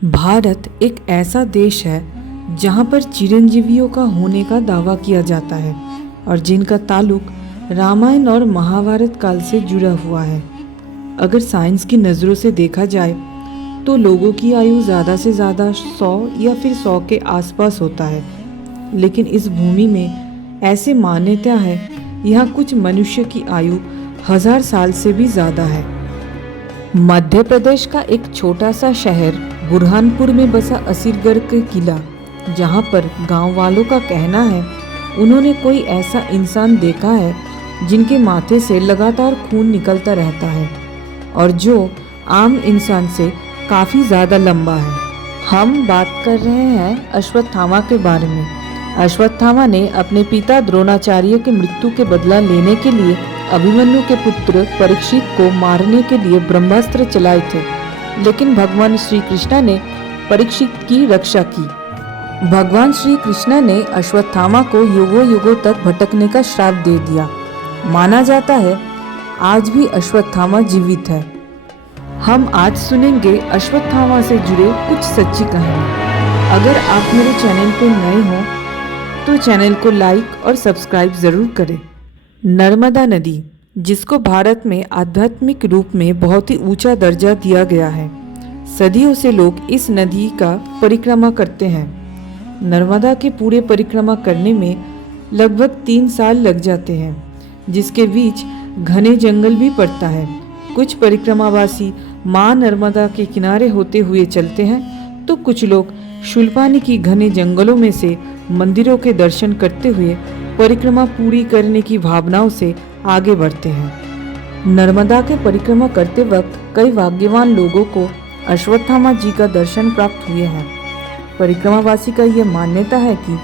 भारत एक ऐसा देश है जहाँ पर चिरंजीवियों का होने का दावा किया जाता है और जिनका ताल्लुक रामायण और महाभारत काल से जुड़ा हुआ है। अगर साइंस की नज़रों से देखा जाए तो लोगों की आयु ज़्यादा से ज़्यादा 100 या फिर 100 के आसपास होता है, लेकिन इस भूमि में ऐसे मान्यता है यहाँ कुछ मनुष्य की आयु 1000 साल से भी ज़्यादा है। मध्य प्रदेश का एक छोटा सा शहर बुरहानपुर में बसा असीरगढ़ के किला, जहाँ पर गांव वालों का कहना है उन्होंने कोई ऐसा इंसान देखा है जिनके माथे से लगातार खून निकलता रहता है और जो आम इंसान से काफ़ी ज़्यादा लंबा है। हम बात कर रहे हैं अश्वत्थामा के बारे में। अश्वत्थामा ने अपने पिता द्रोणाचार्य की मृत्यु के बदला लेने के लिए अभिमन्यु के पुत्र परीक्षित को मारने के लिए ब्रह्मास्त्र चलाए थे, लेकिन भगवान श्री कृष्ण ने परीक्षित की रक्षा की। भगवान श्री कृष्ण ने अश्वत्थामा को युगों युगों तक भटकने का श्राप दे दिया। माना जाता है आज भी अश्वत्थामा जीवित है। हम आज सुनेंगे अश्वत्थामा से जुड़े कुछ सच्ची कहानी। अगर आप मेरे चैनल पर नए हो तो चैनल को लाइक और सब्सक्राइब जरूर करें। नर्मदा नदी, जिसको भारत में आध्यात्मिक रूप में बहुत ही ऊंचा दर्जा दिया गया है, सदियों से लोग इस नदी का परिक्रमा करते हैं। नर्मदा के पूरे परिक्रमा करने में लगभग 3 साल लग जाते हैं, जिसके बीच घने जंगल भी पड़ता है। कुछ परिक्रमावासी माँ नर्मदा के किनारे होते हुए चलते हैं तो कुछ लोग शूलपानी की घने जंगलों में से मंदिरों के दर्शन करते हुए परिक्रमा पूरी करने की भावनाओं से आगे बढ़ते हैं। नर्मदा के परिक्रमा करते वक्त कई भाग्यवान लोगों को अश्वत्थामा जी का दर्शन प्राप्त हुए हैं। परिक्रमावासी का यह मान्यता है कि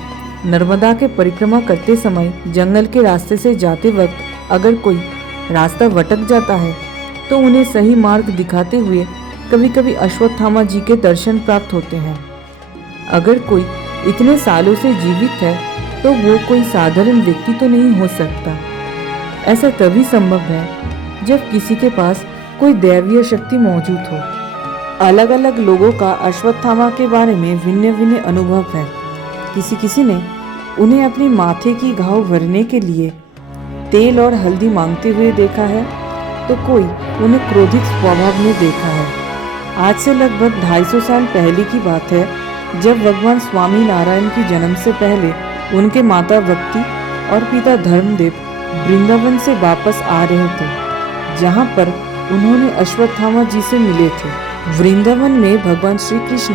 नर्मदा के परिक्रमा करते समय जंगल के रास्ते से जाते वक्त अगर कोई रास्ता भटक जाता है तो उन्हें सही मार्ग दिखाते हुए कभी कभी अश्वत्थामा जी के दर्शन प्राप्त होते हैं। अगर कोई इतने सालों से जीवित है तो वो कोई साधारण व्यक्ति तो नहीं हो सकता। ऐसा तभी संभव है जब किसी के पास कोई दैवीय शक्ति मौजूद हो। अलग अलग लोगों का अश्वत्थामा के बारे में भिन्न भिन्न अनुभव है। किसी ने उन्हें अपनी माथे की घाव भरने के लिए तेल और हल्दी मांगते हुए देखा है तो कोई उन्हें क्रोधित स्वभाव में देखा है। आज से लगभग 250 साल पहले की बात है, जब भगवान स्वामी नारायण की जन्म से पहले उनके माता भक्ति और पिता धर्मदेव वृंदावन से वापस आ रहे थे, जहां पर उन्होंने अश्वत्थामा जी से मिले थे। वृंदावन में भगवान श्री कृष्ण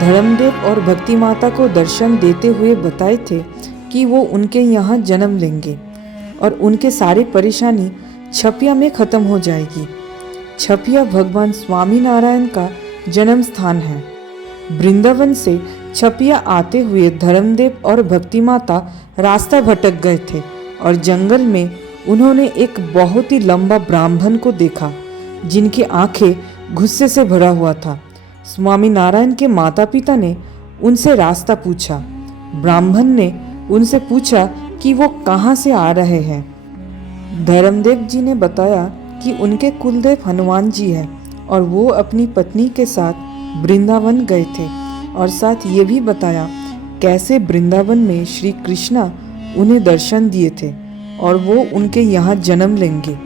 धर्मदेव और भक्ति माता को दर्शन देते हुए बताए थे कि वो उनके यहाँ जन्म लेंगे और उनके सारी परेशानी छपिया में खत्म हो जाएगी। छपिया भगवान स्वामी नारायण का जन्म स्थान है। वृंदावन से छपिया आते हुए धर्मदेव और भक्ति माता रास्ता भटक गए थे और जंगल में उन्होंने एक बहुत ही लंबा ब्राह्मण को देखा जिनकी आंखें गुस्से से भरा हुआ था। स्वामी नारायण के माता पिता ने उनसे रास्ता पूछा। ब्राह्मण ने उनसे पूछा कि वो कहाँ से आ रहे हैं। धर्मदेव जी ने बताया कि उनके कुलदेव हनुमान जी हैं और वो अपनी पत्नी के साथ वृंदावन गए थे और साथ ये भी बताया कैसे वृंदावन में श्री कृष्णा उन्हें दर्शन दिए थे और वो उनके यहाँ जन्म लेंगे।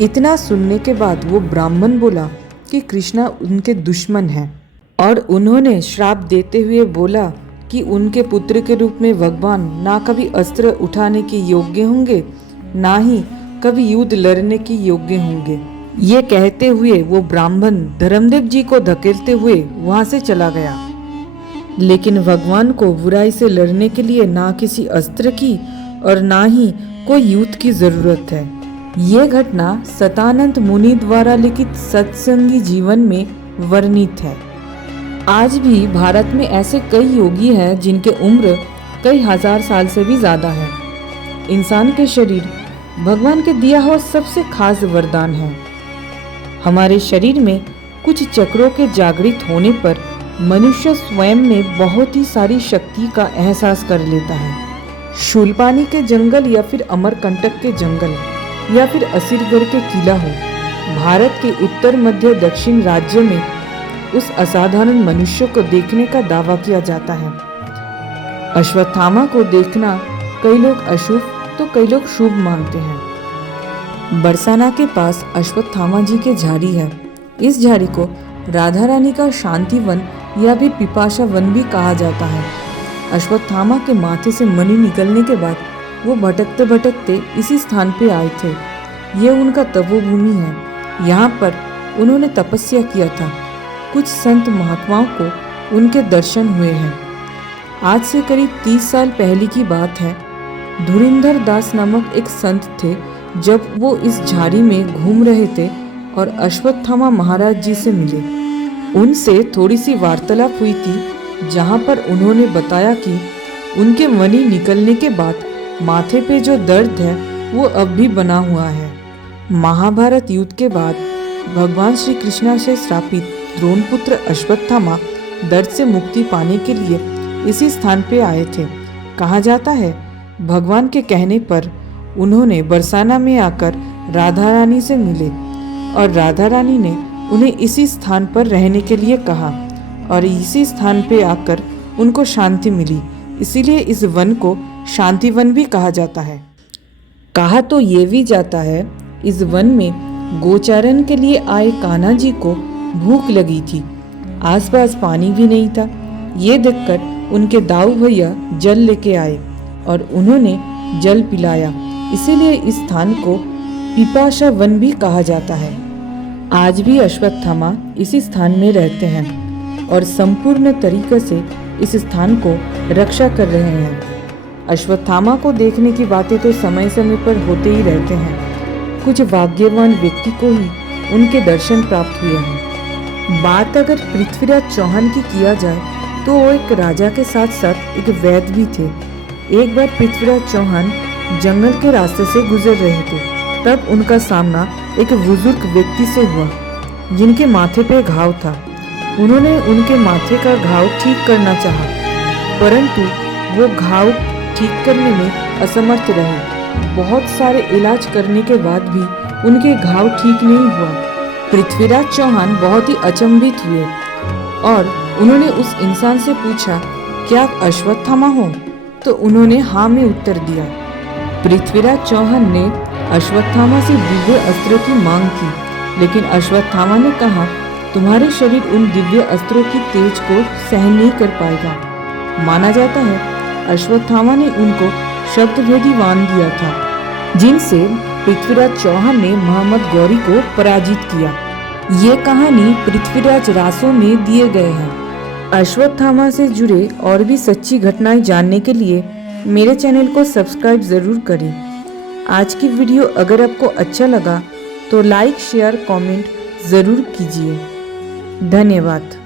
इतना सुनने के बाद वो ब्राह्मण बोला कि कृष्णा उनके दुश्मन हैं और उन्होंने श्राप देते हुए बोला कि उनके पुत्र के रूप में भगवान ना कभी अस्त्र उठाने के योग्य होंगे, ना ही कभी युद्ध लड़ने के योग्य होंगे। ये कहते हुए वो ब्राह्मण धर्मदेव जी को धकेलते हुए वहां से चला गया। लेकिन भगवान को बुराई से लड़ने के लिए ना किसी अस्त्र की और ना ही कोई युद्ध की जरूरत है। ये घटना सतानंद मुनि द्वारा लिखित सत्संगी जीवन में वर्णित है। आज भी भारत में ऐसे कई योगी हैं जिनके उम्र कई हजार साल से भी ज्यादा है। इंसान के शरीर भगवान के दिया हुआ सबसे खास वरदान है। हमारे शरीर में कुछ चक्रों के जागृत होने पर मनुष्य स्वयं में बहुत ही सारी शक्ति का एहसास कर लेता है। शूलपानी के जंगल या फिर अमरकंटक के जंगल या फिर असीरगढ़ के किला हो, भारत के उत्तर मध्य दक्षिण राज्य में उस असाधारण मनुष्य को देखने का दावा किया जाता है। अश्वत्थामा को देखना कई लोग अशुभ तो कई लोग शुभ मानते हैं। बरसाना के पास अश्वत्थामा जी की झाड़ी है। इस झाड़ी को राधा रानी का शांति वन या फिर पिपाशा वन भी कहा जाता है। अश्वत्थामा के माथे से मणि निकलने के बाद वो भटकते भटकते इसी स्थान पे आए थे। ये उनका तपोभूमि है। यहाँ पर उन्होंने तपस्या किया था। कुछ संत महात्माओं को उनके दर्शन हुए हैं। आज से करीब 30 साल पहले की बात है। धुरिंधर दास नामक एक संत थे। जब वो इस झाड़ी में घूम रहे थे और अश्वत्थामा महाराज जी से मिले, उनसे थोड़ी सी वार्तालाप हुई थी, जहाँ पर उन्होंने बताया कि उनके मणि निकलने के बाद माथे पे जो दर्द है वो अब भी बना हुआ है। महाभारत युद्ध के बाद भगवान श्री कृष्ण से श्रापित द्रोणपुत्र अश्वत्थामा दर्द से मुक्ति पाने के लिए इसी स्थान पे आए थे। कहा जाता है भगवान के कहने पर उन्होंने बरसाना में आकर राधा रानी से मिले और राधा रानी ने उन्हें इसी स्थान पर रहने के लिए कहा और इसी स्थान पे आकर उनको शांति मिली। इसीलिए इस वन को शांति वन भी कहा जाता है। कहा तो ये भी जाता है इस वन में गोचारण के लिए आए कान्हा जी को भूख लगी थी। आसपास पानी भी नहीं था। ये देखकर उनके दाऊ भैया जल लेके आए और उन्होंने जल पिलाया। इसीलिए इस स्थान को पिपाशा वन भी कहा जाता है। आज भी अश्वत्थामा इसी स्थान में रहते हैं और संपूर्ण तरीके से इस स्थान को रक्षा कर रहे हैं। अश्वत्थामा को देखने की बातें तो समय समय पर होते ही रहते हैं। कुछ भाग्यवान व्यक्ति को ही उनके दर्शन प्राप्त हुए हैं। बात अगर पृथ्वीराज चौहान की किया जाए तो वो एक राजा के साथ साथ एक वैद्य भी थे। एक बार पृथ्वीराज चौहान जंगल के रास्ते से गुजर रहे थे। तब उनका सामना एक बुजुर्ग व्यक्ति से हुआ जिनके माथे पे घाव था। उन्होंने उनके माथे का घाव ठीक करना चाहा, परंतु वो घाव ठीक करने में असमर्थ रहे। बहुत सारे इलाज करने के बाद भी उनके घाव ठीक नहीं हुआ। पृथ्वीराज चौहान बहुत ही अचंभित हुए और उन्होंने उस इंसान से पूछा, क्या आप अश्वत्थामा हो? तो उन्होंने हाँ में उत्तर दिया। पृथ्वीराज चौहान ने अश्वत्थामा से दिव्य अस्त्रों की मांग की, लेकिन अश्वत्थामा ने कहा, तुम्हारे शरीर उन दिव्य अस्त्रों की तेज को सहन नहीं कर पाएगा। माना जाता है अश्वत्थामा ने उनको शब्दभेदी बांध दिया था, जिनसे पृथ्वीराज चौहान ने मोहम्मद गौरी को पराजित किया। ये कहानी पृथ्वीराज रासों में दिए गए हैं। अश्वत्थामा से जुड़े और भी सच्ची घटनाएं जानने के लिए मेरे चैनल को सब्सक्राइब जरूर करें। आज की वीडियो अगर आपको अच्छा लगा तो लाइक शेयर कमेंट जरूर कीजिए। धन्यवाद।